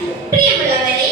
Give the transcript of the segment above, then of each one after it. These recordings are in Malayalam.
പ്രിയമുള്ളവരെ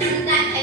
that